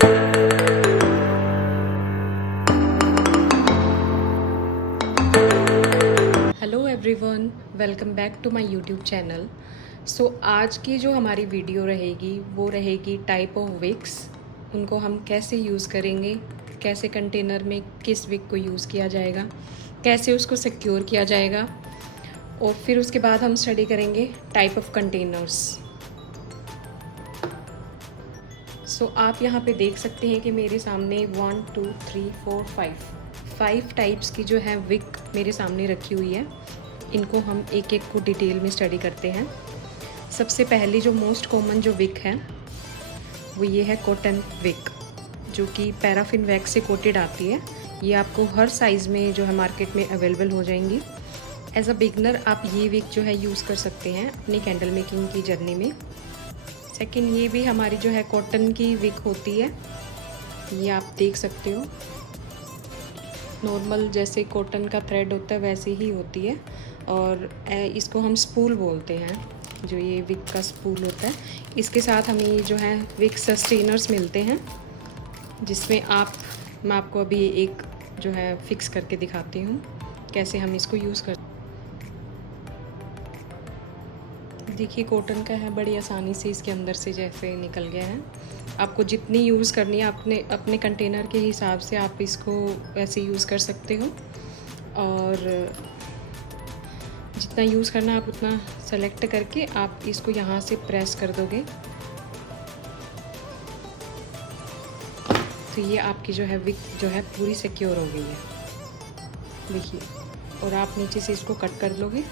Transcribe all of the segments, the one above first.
Hello everyone, welcome back to my YouTube channel. So आज की जो हमारी वीडियो रहेगी वो रहेगी टाइप ऑफ विक्स। उनको हम कैसे यूज़ करेंगे, कैसे कंटेनर में किस विक को यूज़ किया जाएगा, कैसे उसको सिक्योर किया जाएगा, और फिर उसके बाद हम स्टडी करेंगे टाइप ऑफ कंटेनर्स। सो आप यहाँ पे देख सकते हैं कि मेरे सामने 1 2 3 4 5 टाइप्स की जो है विक मेरे सामने रखी हुई है। इनको हम एक एक को डिटेल में स्टडी करते हैं। सबसे पहली जो मोस्ट कॉमन जो विक है वो ये है कॉटन विक, जो कि पैराफिन वैक्स से कोटेड आती है। ये आपको हर साइज़ में जो है मार्केट में अवेलेबल हो जाएंगी। एज अ बिगनर आप ये विक जो है यूज़ कर सकते हैं अपनी कैंडल मेकिंग की जर्नी में। सेकंड, ये भी हमारी जो है कॉटन की विक होती है। ये आप देख सकते हो, नॉर्मल जैसे कॉटन का थ्रेड होता है वैसे ही होती है, और इसको हम स्पूल बोलते हैं। जो ये विक का स्पूल होता है, इसके साथ हमें जो है विक सस्टेनर्स मिलते हैं, जिसमें मैं आपको अभी एक जो है फिक्स करके दिखाती हूँ कैसे हम इसको यूज़ करते हैं। देखिए कॉटन का है, बड़ी आसानी से इसके अंदर से जैसे निकल गया है। आपको जितनी यूज़ करनी है अपने कंटेनर के हिसाब से आप इसको ऐसे यूज़ कर सकते हो, और जितना यूज़ करना आप उतना सेलेक्ट करके आप इसको यहाँ से प्रेस कर दोगे तो ये आपकी जो है विक जो है पूरी सिक्योर हो गई है। देखिए, और आप नीचे से इसको कट कर लोगे,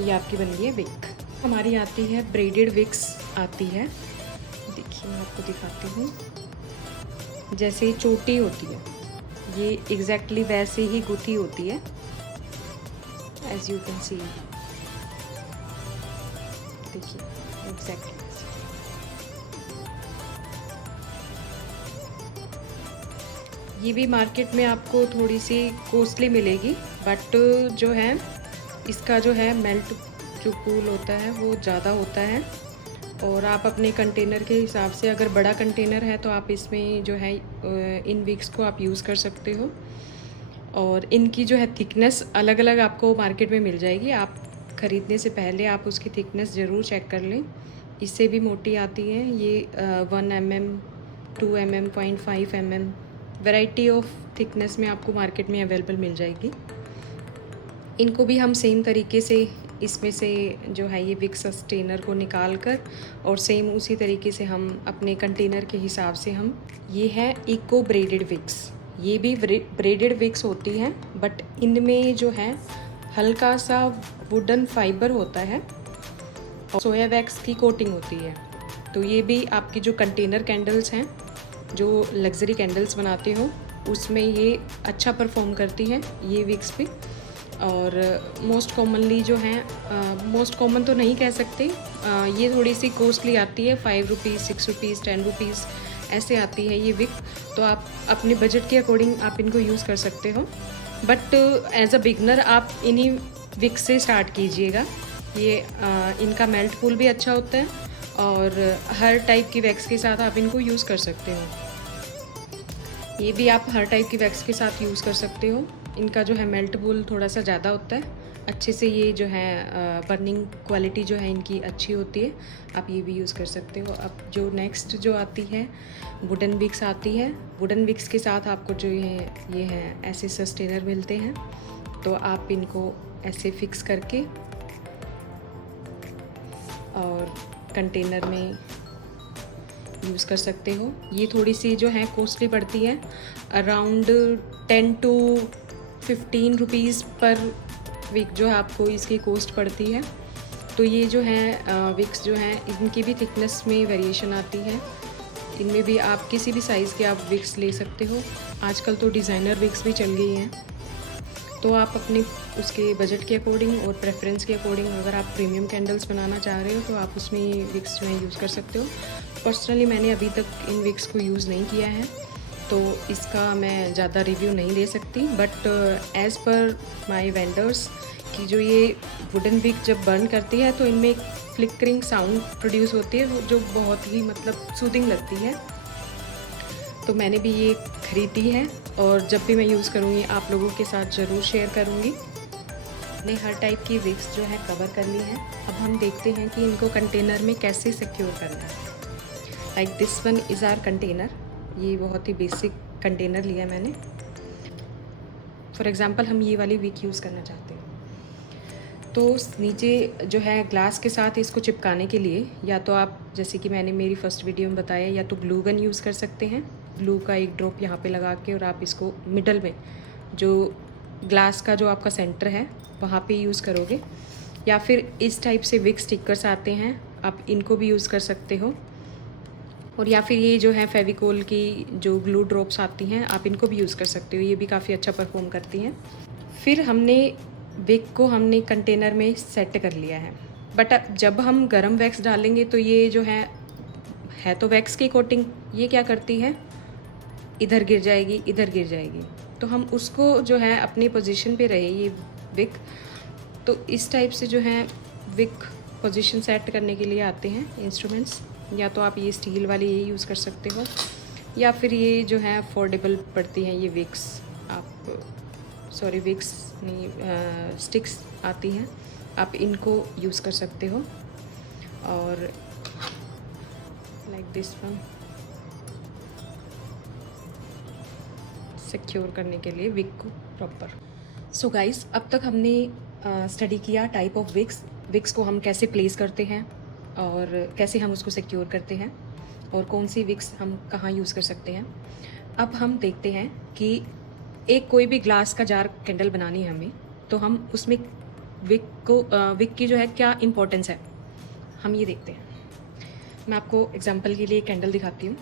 ये आपकी बन गई है विक। हमारी आती है ब्रेडेड विक्स आती है। देखिए मैं आपको दिखाती हूँ, जैसे चोटी होती है ये एग्जैक्टली वैसे ही गुथी होती है, एज यू कैन सी। देखिए एग्जैक्टली ये भी मार्केट में आपको थोड़ी सी कॉस्टली मिलेगी, बट जो है इसका जो है मेल्ट जो कूल होता है वो ज़्यादा होता है। और आप अपने कंटेनर के हिसाब से, अगर बड़ा कंटेनर है तो आप इसमें जो है इन विक्स को आप यूज़ कर सकते हो। और इनकी जो है थिकनेस अलग अलग आपको मार्केट में मिल जाएगी। आप ख़रीदने से पहले आप उसकी थिकनेस ज़रूर चेक कर लें। इससे भी मोटी आती है ये 1 mm 2 mm 0.5 mm variety of thickness में आपको मार्केट में अवेलेबल मिल जाएगी। इनको भी हम सेम तरीके से इसमें से जो है ये विक सस्टेनर को निकाल कर, और सेम उसी तरीके से हम अपने कंटेनर के हिसाब से हम, ये है इको ब्रेडेड विक्स। ये भी ब्रेडेड विक्स होती हैं, बट इनमें जो है हल्का सा वुडन फाइबर होता है और सोया वैक्स की कोटिंग होती है। तो ये भी आपकी जो कंटेनर कैंडल्स हैं, जो लग्जरी कैंडल्स बनाते हो, उसमें ये अच्छा परफॉर्म करती हैं ये विक्स भी। और मोस्ट कॉमनली जो है, मोस्ट कॉमन तो नहीं कह सकते, ये थोड़ी सी कॉस्टली आती है, 5 रुपीज़ 6 रुपीज़ 10 रुपीज़ ऐसे आती है ये विक। तो आप अपने बजट के अकॉर्डिंग आप इनको यूज़ कर सकते हो, बट एज अ बिगनर आप इन्हीं विक से स्टार्ट कीजिएगा। ये इनका मेल्ट पूल भी अच्छा होता है, और हर टाइप की वैक्स के साथ आप इनको यूज़ कर सकते हो। ये भी आप हर टाइप की वैक्स के साथ यूज़ कर सकते हो। इनका जो है मेल्ट पूल थोड़ा सा ज़्यादा होता है, अच्छे से ये जो है बर्निंग क्वालिटी जो है इनकी अच्छी होती है। आप ये भी यूज़ कर सकते हो। अब जो नेक्स्ट जो आती है वुडन विक्स आती है। वुडन विक्स के साथ आपको जो ये है ऐसे सस्टेनर मिलते हैं, तो आप इनको ऐसे फिक्स करके और कंटेनर में यूज़ कर सकते हो। ये थोड़ी सी जो है कॉस्टली पड़ती है, अराउंड 10 to 15 रुपीज़ पर विक जो है आपको इसकी कॉस्ट पड़ती है। तो ये जो है विक्स जो हैं इनकी भी थिकनेस में वेरिएशन आती है। इनमें भी आप किसी भी साइज़ के आप विक्स ले सकते हो। आजकल तो डिज़ाइनर विक्स भी चल गई हैं, तो आप अपने उसके बजट के अकॉर्डिंग और प्रेफरेंस के अकॉर्डिंग, अगर आप प्रीमियम कैंडल्स बनाना चाह रहे हो तो आप उसमें विक्स जो है यूज़ कर सकते हो। पर्सनली मैंने अभी तक इन विक्स को यूज़ नहीं किया है, तो इसका मैं ज़्यादा रिव्यू नहीं दे सकती, but as per my vendors कि जो ये वुडन विक जब बर्न करती है तो इनमें एक फ्लिकरिंग साउंड प्रोड्यूस होती है जो बहुत ही मतलब सूदिंग लगती है। तो मैंने भी ये खरीदी है और जब भी मैं यूज़ करूँगी आप लोगों के साथ ज़रूर शेयर करूँगी। मैंने हर टाइप की विक्स जो है कवर कर ली है। अब हम देखते हैं कि इनको कंटेनर में कैसे सिक्योर करना है। Like this one is our container. ये बहुत ही बेसिक कंटेनर लिया है मैंने। फॉर एग्ज़ाम्पल हम ये वाली विक यूज़ करना चाहते हैं, तो नीचे जो है ग्लास के साथ इसको चिपकाने के लिए या तो आप, जैसे कि मैंने मेरी फर्स्ट वीडियो में बताया, या तो ग्लू गन यूज़ कर सकते हैं। ग्लू का एक ड्रॉप यहाँ पे लगा के और आप इसको मिडल में जो ग्लास का जो आपका सेंटर है वहाँ पे यूज़ करोगे, या फिर इस टाइप से विक स्टिकर्स आते हैं, आप इनको भी यूज़ कर सकते हो। और या फिर ये जो है फेविकोल की जो ग्लू ड्रॉप्स आती हैं, आप इनको भी यूज़ कर सकते हो, ये भी काफ़ी अच्छा परफॉर्म करती हैं। फिर हमने विक को हमने कंटेनर में सेट कर लिया है, बट अब जब हम गरम वैक्स डालेंगे तो ये जो है तो वैक्स की कोटिंग, ये क्या करती है, इधर गिर जाएगी, इधर गिर जाएगी। तो हम उसको जो है अपनी पोजीशन पे रहे ये विक, तो इस टाइप से जो है विक पोजीशन सेट करने के लिए आते हैं इंस्ट्रूमेंट्स। या तो आप ये स्टील वाली ये यूज़ कर सकते हो, या फिर ये जो है अफोर्डेबल पड़ती हैं ये विक्स, विक्स नहीं, स्टिक्स आती हैं, आप इनको यूज़ कर सकते हो। और लाइक दिस वन सिक्योर करने के लिए विक को प्रॉपर। सो गाइस, अब तक हमने स्टडी किया टाइप ऑफ विक्स को हम कैसे प्लेस करते हैं और कैसे हम उसको सिक्योर करते हैं, और कौन सी विक्स हम कहाँ यूज़ कर सकते हैं। अब हम देखते हैं कि एक कोई भी ग्लास का जार कैंडल बनानी है हमें, तो हम उसमें विक की जो है क्या इम्पोर्टेंस है, हम ये देखते हैं। मैं आपको एग्जांपल के लिए कैंडल दिखाती हूँ।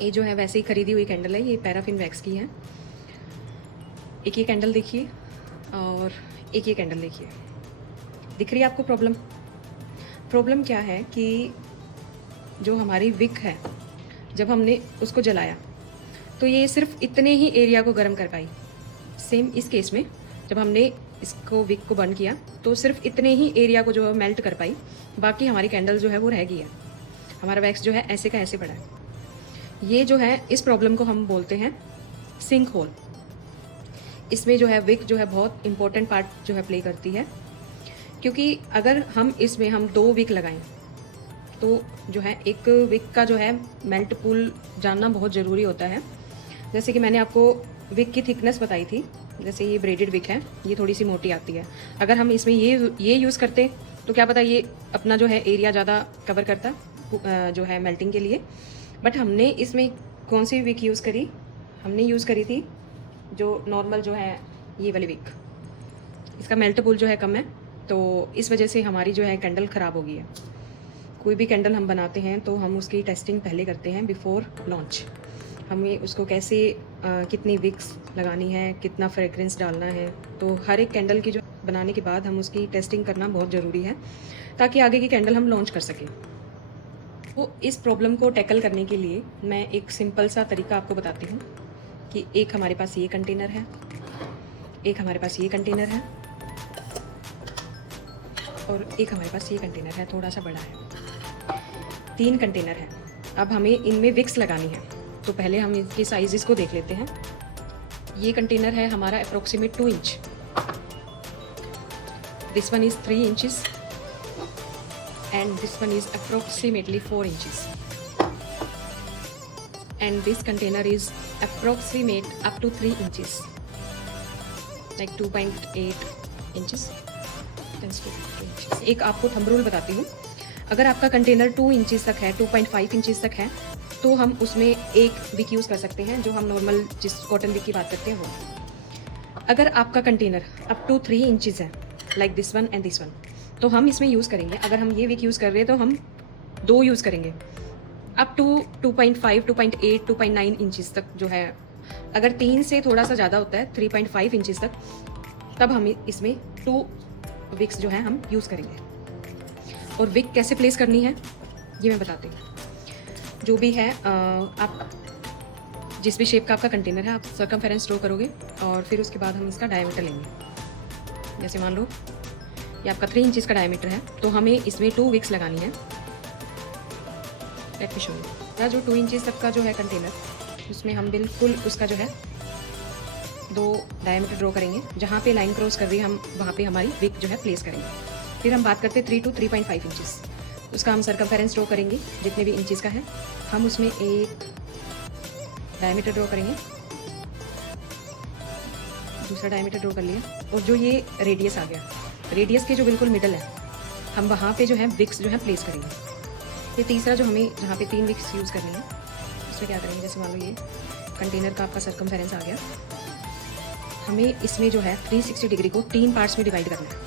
ये जो है वैसे ही खरीदी हुई कैंडल है, ये पैराफिन वैक्स की है। एक ये कैंडल देखिए और एक ये कैंडल देखिए, दिख रही है आपको प्रॉब्लम क्या है कि जो हमारी विक है, जब हमने उसको जलाया तो ये सिर्फ इतने ही एरिया को गर्म कर पाई। सेम इस केस में जब हमने इसको विक को बंद किया तो सिर्फ इतने ही एरिया को जो है मेल्ट कर पाई, बाकी हमारी कैंडल जो है वो रह गई है। हमारा वैक्स जो है ऐसे का ऐसे पड़ा है। ये जो है इस प्रॉब्लम को हम बोलते हैं सिंक होल। इसमें जो है विक जो है बहुत इंपॉर्टेंट पार्ट जो है प्ले करती है, क्योंकि अगर हम इसमें हम 2 विक लगाएं तो जो है एक विक का जो है मेल्ट पूल जानना बहुत ज़रूरी होता है। जैसे कि मैंने आपको विक की थिकनेस बताई थी, जैसे ये ब्रेडेड विक है, ये थोड़ी सी मोटी आती है। अगर हम इसमें ये यूज़ करते तो क्या पता ये अपना जो है एरिया ज़्यादा कवर करता जो है मेल्टिंग के लिए। बट हमने इसमें कौन सी विक यूज़ करी, हमने यूज़ करी थी जो नॉर्मल जो है ये वाली विक। इसका मेल्ट पूल जो है कम है, तो इस वजह से हमारी जो है कैंडल ख़राब हो गई है। कोई भी कैंडल हम बनाते हैं तो हम उसकी टेस्टिंग पहले करते हैं बिफोर लॉन्च। हमें उसको कैसे कितनी विक्स लगानी है, कितना फ्रेगरेंस डालना है, तो हर एक कैंडल की जो बनाने के बाद हम उसकी टेस्टिंग करना बहुत ज़रूरी है, ताकि आगे की कैंडल हम लॉन्च कर सकें। तो इस प्रॉब्लम को टैकल करने के लिए मैं एक सिंपल सा तरीका आपको बताती हूँ कि एक हमारे पास ये कंटेनर है, एक हमारे पास ये कंटेनर है, और एक हमारे पास ये कंटेनर है, थोड़ा सा बड़ा है। 3 कंटेनर है। अब हमें इनमें विक्स लगानी है, तो पहले हम इसके साइजेस को देख लेते हैं। ये कंटेनर है हमारा approximate 2 inch, this one is 3 inches and this one is approximately 4 inches, and this container is approximate up to 3 inches, like 2.8 inches, tends to 3 inches. एक आपको थंब रूल बताती हूँ। अगर आपका कंटेनर 2 इंचेस तक है, 2.5 इंचेस तक है, तो हम उसमें एक विक यूज़ कर सकते हैं, जो हम नॉर्मल जिस कॉटन विक की बात करते हैं वो। अगर आपका कंटेनर अप टू 3 इंचेस है, like this one and this one, तो हम इसमें यूज़ करेंगे, अगर हम ये विक यूज़ कर रहे हैं तो हम 2 यूज़ करेंगे अप टू 2.5, 2.8, 2.9 इंचेस तक जो है। अगर 3 से थोड़ा सा ज़्यादा होता है 3.5 इंचेस तक, तब हम इसमें 2 विक्स जो है हम यूज़ करेंगे। और विक कैसे प्लेस करनी है ये मैं बताती हूँ। जो भी है आप जिस भी शेप का आपका कंटेनर है, आप सर्कमफेरेंस ड्रॉ करोगे और फिर उसके बाद हम इसका डायमीटर लेंगे। जैसे मान लो ये आपका 3 इंचेस का डायमीटर है, तो हमें इसमें 2 विक्स लगानी है। Let me show you. या जो 2 इंचेस तक का जो है कंटेनर, उसमें हम बिल्कुल उसका जो है 2 डायमीटर ड्रॉ करेंगे। जहाँ पे लाइन क्रॉस कर रही है हम वहाँ पे हमारी विक जो है प्लेस करेंगे। फिर हम बात करते हैं 3 to 3.5 इंचेस, उसका हम सर्कमफेरेंस ड्रॉ करेंगे जितने भी इंचेस का है। हम उसमें एक डायमीटर ड्रॉ करेंगे, दूसरा डायमीटर ड्रॉ कर लिया, और जो ये रेडियस आ गया, रेडियस के जो बिल्कुल मिडल है, हम वहाँ पे जो है विक्स जो है प्लेस करेंगे। ये तीसरा जो हमें जहाँ पे 3 विक्स यूज़ करनी है, उसमें क्या करेंगे, जैसे मान लो ये कंटेनर का आपका सर्कमफेरेंस आ गया, हमें इसमें जो है 360 डिग्री को 3 पार्ट्स में डिवाइड करना है।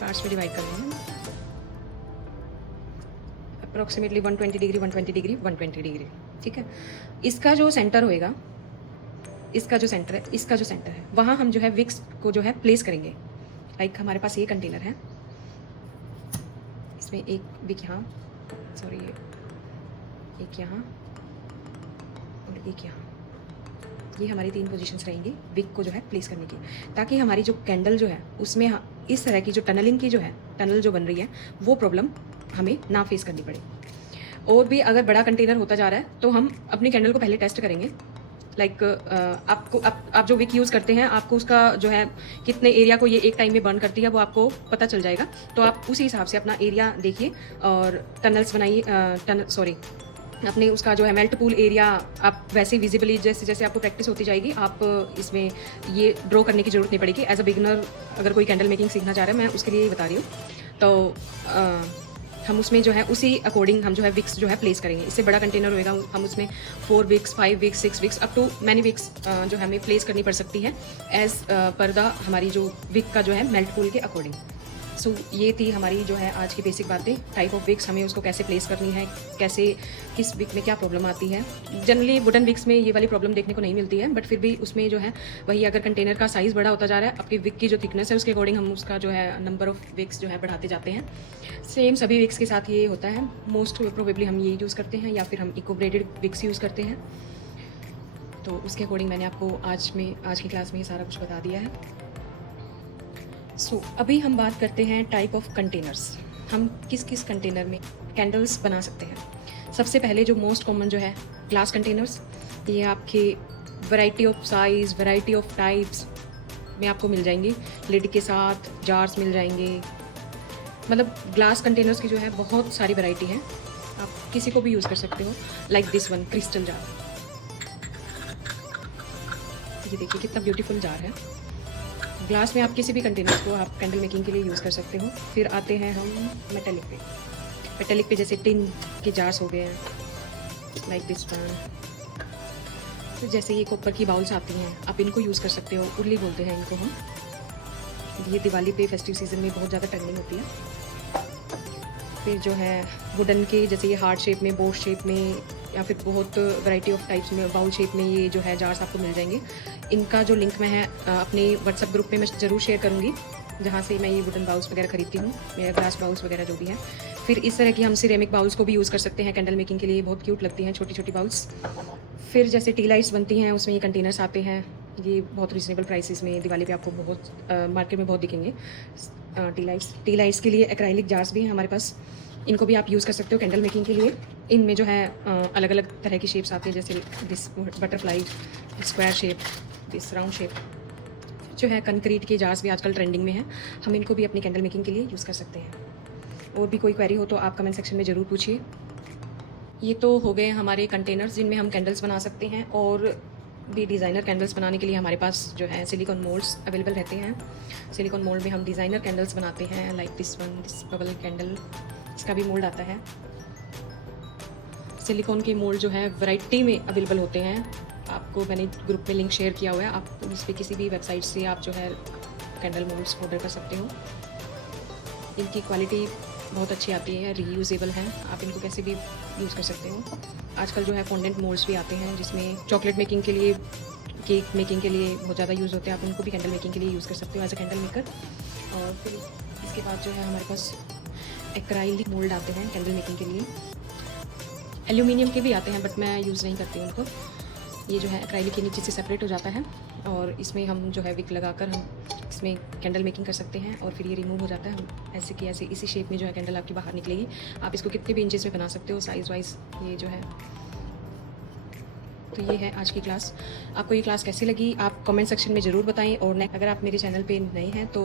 पार्ट्स में डिवाइड करना है अप्रोक्सीमेटली 120 डिग्री 120 डिग्री 120 डिग्री, ठीक है। इसका जो सेंटर होएगा, इसका जो सेंटर है, इसका जो सेंटर है, वहाँ हम जो है विक्स को जो है प्लेस करेंगे। लाइक हमारे पास ये कंटेनर है, इसमें एक विक यहाँ, सॉरी ये एक यहाँ और एक यहाँ, ये हमारी 3 पोजीशंस रहेंगी विक को जो है प्लेस करने की, ताकि हमारी जो कैंडल जो है उसमें इस तरह की जो टनलिंग की जो है, टनल जो बन रही है, वो प्रॉब्लम हमें ना फेस करनी पड़े। और भी अगर बड़ा कंटेनर होता जा रहा है तो हम अपनी कैंडल को पहले टेस्ट करेंगे। लाइक आप जो विक यूज़ करते हैं, आपको उसका जो है कितने एरिया को ये एक टाइम में बर्न करती है वो आपको पता चल जाएगा। तो आप उसी हिसाब से अपना एरिया देखिए और टनल्स बनाइए, अपने उसका जो है मेल्ट पूल एरिया आप वैसे विजिबली जैसे जैसे आपको प्रैक्टिस होती जाएगी, आप इसमें ये ड्रॉ करने की ज़रूरत नहीं पड़ेगी। एज अ बिगिनर अगर कोई कैंडल मेकिंग सीखना चाह रहा है, मैं उसके लिए बता रही हूँ, तो हम उसमें जो है उसी अकॉर्डिंग हम जो है विक्स जो है प्लेस करेंगे। इससे बड़ा कंटेनर होएगा, हम उसमें 4 weeks 5 weeks 6 weeks up to many weeks जो हमें प्लेस करनी पड़ सकती है एज पर द हमारी जो विक का जो है मेल्ट पूल के अकॉर्डिंग। सो ये थी हमारी जो है आज की बेसिक बातें, टाइप ऑफ विक्स, हमें उसको कैसे प्लेस करनी है, कैसे किस विक में क्या प्रॉब्लम आती है। जनरली वुडन विक्स में ये वाली प्रॉब्लम देखने को नहीं मिलती है, बट फिर भी उसमें जो है वही, अगर कंटेनर का साइज़ बड़ा होता जा रहा है, आपकी विक की जो थिकनेस है उसके अकॉर्डिंग हम उसका जो है नंबर ऑफ विक्स जो है बढ़ाते जाते हैं। सेम सभी विक्स के साथ ये होता है, मोस्ट प्रोबेबली हम ये यूज़ करते हैं या फिर हम इको ब्रेडेड विक्स यूज़ करते हैं। तो उसके अकॉर्डिंग मैंने आपको आज की क्लास में ये सारा कुछ बता दिया है। सो अभी हम बात करते हैं टाइप ऑफ कंटेनर्स, हम किस किस कंटेनर में कैंडल्स बना सकते हैं। सबसे पहले जो मोस्ट कॉमन जो है ग्लास कंटेनर्स, ये आपके variety of size, variety of types में आपको मिल जाएंगे, लिड के साथ जार्स मिल जाएंगे। मतलब ग्लास कंटेनर्स की जो है बहुत सारी वैरायटी है, आप किसी को भी यूज़ कर सकते हो। Like this one crystal jar, ये देखिए कितना ब्यूटीफुल जार है। ग्लास में आप किसी भी कंटेनर्स को आप कैंडल मेकिंग के लिए यूज़ कर सकते हो। फिर आते हैं हम मेटेलिक पे जैसे टिन के जार्स हो गए हैं, लाइक दिस वन। तो जैसे ये कॉपर की बाउल्स आती हैं, आप इनको यूज़ कर सकते हो, उर्ली बोलते हैं इनको हम। ये दिवाली पे फेस्टिव सीजन में बहुत ज़्यादा ट्रेंडिंग होती है। फिर जो है वुडन के जैसे ये हार्ट शेप में, बोट शेप में, या फिर बहुत वैरायटी ऑफ टाइप्स में बाउल शेप में ये जो है जार्स आपको मिल जाएंगे। इनका जो लिंक मैं है अपने व्हाट्सएप ग्रुप पे मैं ज़रूर शेयर करूँगी, जहाँ से मैं ये वुडन बाउल्स वगैरह खरीदती हूँ, मेरा ग्लास बाउल्स वगैरह जो भी है। फिर इस तरह की हम सिरेमिक बाउल्स को भी यूज़ कर सकते हैं कैंडल मेकिंग के लिए, बहुत क्यूट लगती हैं छोटी छोटी बाउल्स। फिर जैसे टी लाइट्स बनती हैं, उसमें ये कंटेनर्स आते हैं, ये बहुत रिजनेबल प्राइसेस में दिवाली पे आपको बहुत मार्केट में बहुत दिखेंगे। टी लाइट्स के लिए एक्राइलिक जार्स भी हैं हमारे पास, इनको भी आप यूज़ कर सकते हो कैंडल मेकिंग के लिए। इनमें जो है अलग अलग तरह की शेप्स आती हैं, जैसे this butterfly, square shape, this round shape. जो है कंक्रीट के जार्स भी आजकल ट्रेंडिंग में हैं, हम इनको भी अपनी कैंडल मेकिंग के लिए यूज़ कर सकते हैं। और भी कोई क्वेरी हो तो आप कमेंट सेक्शन में ज़रूर पूछिए। ये तो हो गए हमारे कंटेनर्स जिनमें हम कैंडल्स बना सकते हैं। और भी डिज़ाइनर कैंडल्स बनाने के लिए हमारे पास जो है सिलिकॉन मोल्ड्स अवेलेबल रहते हैं। सिलिकॉन मोल्ड में हम डिज़ाइनर कैंडल्स बनाते हैं, like this one, this bubble candle, इसका भी मोल्ड आता है। सिलिकॉन के मोल्ड जो है वैरायटी में अवेलेबल होते हैं, आपको मैंने ग्रुप में लिंक शेयर किया हुआ है, आप उस पर किसी भी वेबसाइट से आप जो है कैंडल मोल्ड्स ऑर्डर कर सकते हो। इनकी क्वालिटी बहुत अच्छी आती है, रीयूजेबल हैं, आप इनको कैसे भी यूज़ कर सकते हो। आजकल जो है फॉन्डेंट मोल्ड्स भी आते हैं, जिसमें चॉकलेट मेकिंग के लिए, केक मेकिंग के लिए बहुत ज़्यादा यूज़ होते हैं, आप उनको भी कैंडल मेकिंग के लिए यूज़ कर सकते हो एज अ कैंडल मेकर। और फिर इसके बाद जो है हमारे पास एक्राइलिक मोल्ड आते हैं कैंडल मेकिंग के लिए, एल्यूमिनियम के भी आते हैं बट मैं यूज़ नहीं करती उनको। ये जो है एक्राइलिक के नीचे से सेपरेट हो जाता है और इसमें हम जो है विक लगाकर हम इसमें कैंडल मेकिंग कर सकते हैं। और फिर ये रिमूव हो जाता है, हम ऐसे की ऐसे इसी शेप में जो है कैंडल आपकी बाहर निकलेगी। आप इसको कितने भी इंचेस में बना सकते हो साइज़ वाइज ये जो है। तो ये है आज की क्लास। आपको ये क्लास कैसी लगी आप कमेंट सेक्शन में ज़रूर बताएं। और अगर आप मेरे चैनल पे नए हैं तो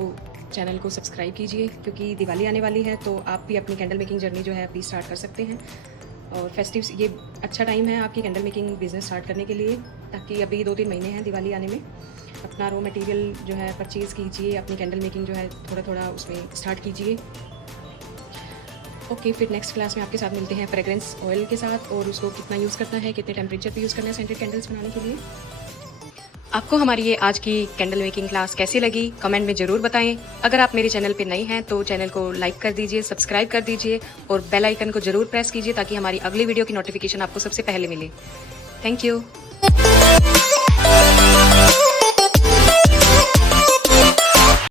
चैनल को सब्सक्राइब कीजिए, क्योंकि दिवाली आने वाली है तो आप भी अपनी कैंडल मेकिंग जर्नी जो है अभी स्टार्ट कर सकते हैं। और फेस्टिव्स ये अच्छा टाइम है आपकी कैंडल मेकिंग बिज़नेस स्टार्ट करने के लिए, ताकि अभी 2-3 महीने हैं दिवाली आने में। अपना रॉ मटेरियल जो है परचेज़ कीजिए, अपनी कैंडल मेकिंग जो है थोड़ा थोड़ा उसमें स्टार्ट कीजिए। ओके, फिर नेक्स्ट क्लास में आपके साथ मिलते हैं फ्रेग्रेंस ऑयल के साथ, और उसको कितना यूज़ करना है, कितने टेम्परेचर पे यूज़ करना है सेंटेड कैंडल्स बनाने के लिए। आपको हमारी ये आज की कैंडल मेकिंग क्लास कैसी लगी कमेंट में ज़रूर बताएं। अगर आप मेरे चैनल पे नए हैं तो चैनल को लाइक कर दीजिए, सब्सक्राइब कर दीजिए और बेल आइकन को ज़रूर प्रेस कीजिए, ताकि हमारी अगली वीडियो की नोटिफिकेशन आपको सबसे पहले मिले। Thank you.